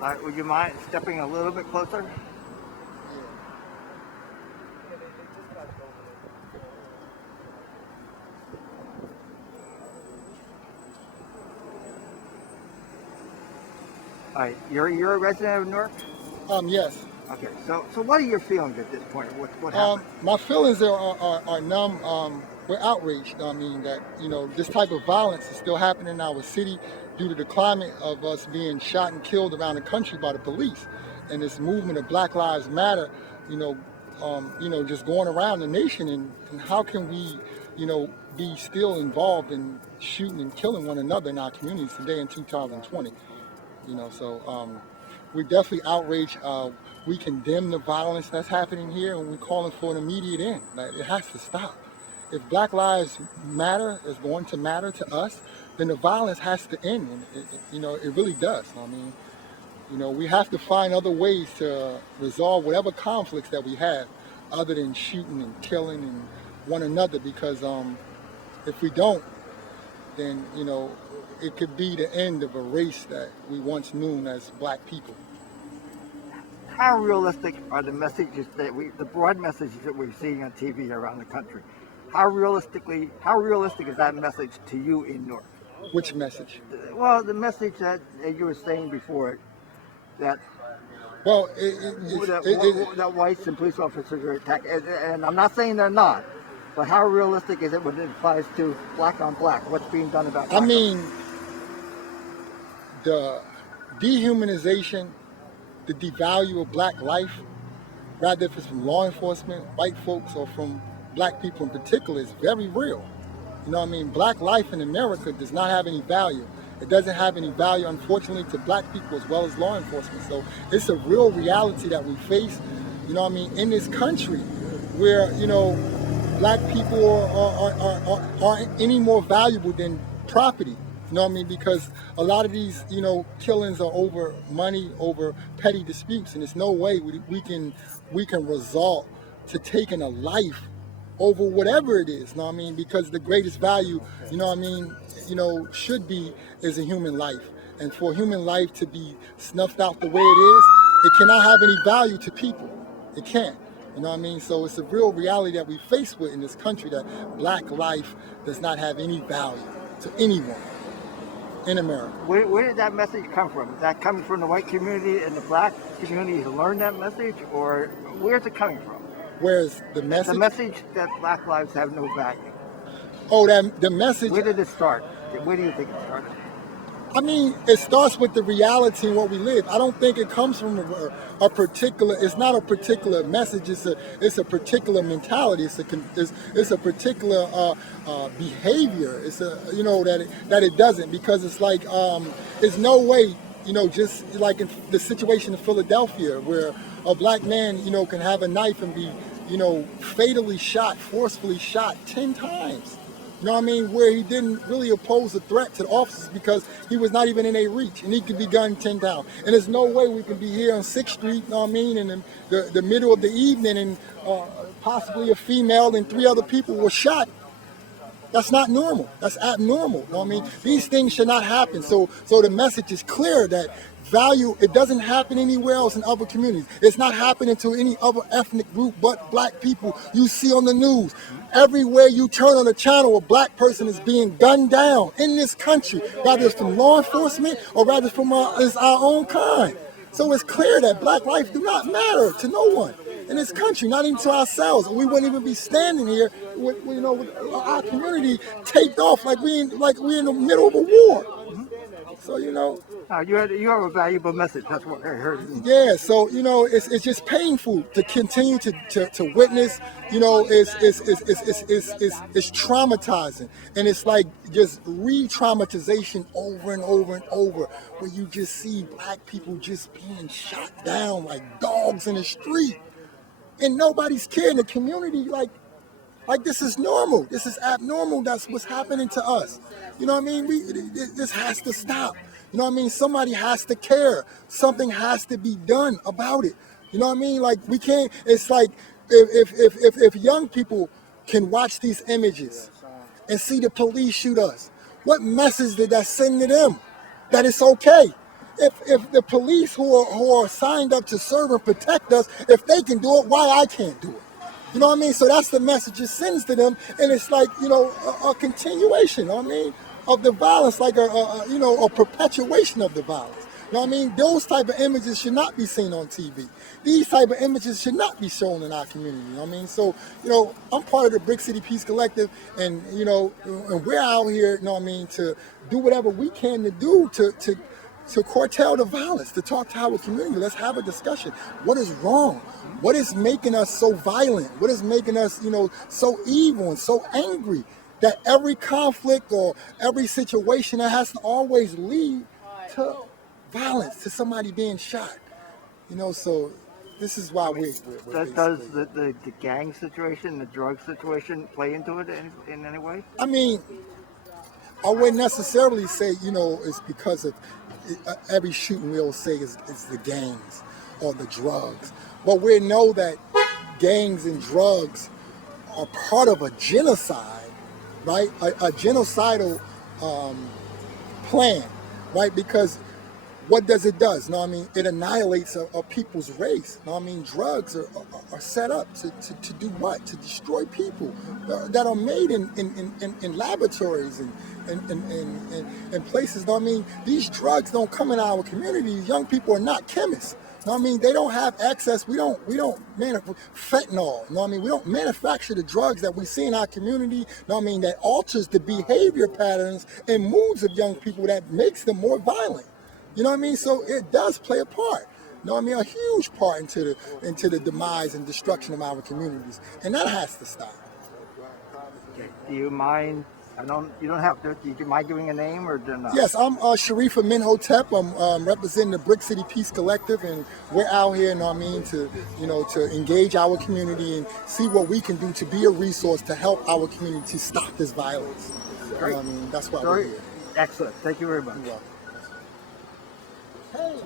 Would you mind stepping a little bit closer? All right, you're a resident of Newark? Yes. Okay, so what are your feelings at this point? What happened? My feelings are numb. We're outraged. I mean, that, this type of violence is still happening in our city due to the climate of us being shot and killed around the country by the police, and this movement of Black Lives Matter. Just going around the nation, and how can we, be still involved in shooting and killing one another in our communities today in 2020? We're definitely outraged. We condemn the violence that's happening here, and we're calling for an immediate end. Like, it has to stop. If Black Lives Matter is going to matter to us, then the violence has to end. And it really does. I mean, we have to find other ways to resolve whatever conflicts that we have, other than shooting and killing and one another. Because if we don't, then it could be the end of a race that we once knew as Black people. How realistic are the messages the broad messages that we're seeing on TV around the country? How realistic is that message to you in Newark? Which message? Well, the message that you were saying before, that Well, that whites and police officers are attacked, and I'm not saying they're not, but how realistic is it when it applies to black on black? What's being done about? I mean, the dehumanization, the devalue of Black life, rather if it's from law enforcement, white folks, or from Black people in particular, is very real. You know what I mean? Black life in America does not have any value. It doesn't have any value, unfortunately, to Black people as well as law enforcement. So it's a real reality that we face, in this country, where, Black people aren't any more valuable than property. Because a lot of these, killings are over money, over petty disputes, and there's no way we can resort to taking a life over whatever it is. Because the greatest value, should be is a human life, and for human life to be snuffed out the way it is, it cannot have any value to people. It can't. So it's a real reality that we face with in this country, that Black life does not have any value to anyone in America. Where did that message come from? Is that coming from the white community and the Black community who learned that message, or where's it coming from? Where's the message? The message that Black lives have no value. Oh, the message. Where did it start? Where do you think it started? It starts with the reality in what we live. I don't think it comes from a particular. It's not a particular message. It's a particular mentality. It's a particular behavior. It's that it doesn't, because it's like there's no way, just like in the situation in Philadelphia, where a Black man can have a knife and be fatally shot, forcefully shot 10 times. Where he didn't really pose a threat to the officers because he was not even in their reach, and he could be gunned 10 down. And there's no way we can be here on 6th Street, in the middle of the evening, and possibly a female and 3 other people were shot. That's not normal. That's abnormal. These things should not happen. So the message is clear that value, it doesn't happen anywhere else in other communities. It's not happening to any other ethnic group but Black people. You see on the news, everywhere you turn on the channel, a Black person is being gunned down in this country, whether it's from law enforcement or rather from it's our own kind. So it's clear that Black life do not matter to no one in this country, not even to ourselves. And we wouldn't even be standing here with our community taped off like we're in the middle of a war. So you have a valuable message. That's what I heard. Yeah. So it's just painful to continue to witness. It's traumatizing, and it's like just re-traumatization over and over and over, where you just see Black people just being shot down like dogs in the street, and nobody's caring. The community like this is normal. This is abnormal. That's what's happening to us. This has to stop. Somebody has to care. Something has to be done about it. Like we can't. It's like if young people can watch these images and see the police shoot us, what message did that send to them? That it's okay. if the police who are signed up to serve and protect us, if they can do it, why I can't do it? You know what I mean? So that's the message it sends to them, and it's like, you know, a continuation. You know what I mean, of the violence, like you know, a perpetuation of the violence. You know what I mean? Those type of images should not be seen on TV. These type of images should not be shown in our community. You know what I mean? So, you know, I'm part of the Brick City Peace Collective, and you know, and we're out here, you know what I mean, to do whatever we can to do to curtail the violence, to talk to our community. Let's have a discussion. What is wrong? What is making us so violent? What is making us, you know, so evil and so angry that every conflict or every situation that has to always lead to violence, to somebody being shot? You know, so this is why we're Does basically. the gang situation, the drug situation, play into it in any way? I mean, I wouldn't necessarily say, you know, it's because of every shooting we'll say is the gangs or the drugs. But we know that gangs and drugs are part of a genocide, right? A genocidal plan, right? Because what does it does? No, I mean, it annihilates a people's race. No, I mean, drugs are set up to do what? To destroy people that are made in laboratories and places. No, I mean, these drugs don't come in our communities. Young people are not chemists. No, I mean, they don't have access. We don't manufacture fentanyl. No, I mean, we don't manufacture the drugs that we see in our community. No, I mean, that alters the behavior patterns and moods of young people that makes them more violent. You know what I mean? So it does play a part. You know what I mean? A huge part into the demise and destruction of our communities, and that has to stop. Okay. Do you mind? You don't have to. Do you mind giving a name or do not? Yes, I'm Sharifa Minhotep. I'm representing the Brick City Peace Collective, and we're out here, you know what I mean, to engage our community and see what we can do to be a resource to help our community to stop this violence. You know what I mean? That's why we're here. Excellent. Thank you very much. You're welcome. Hey.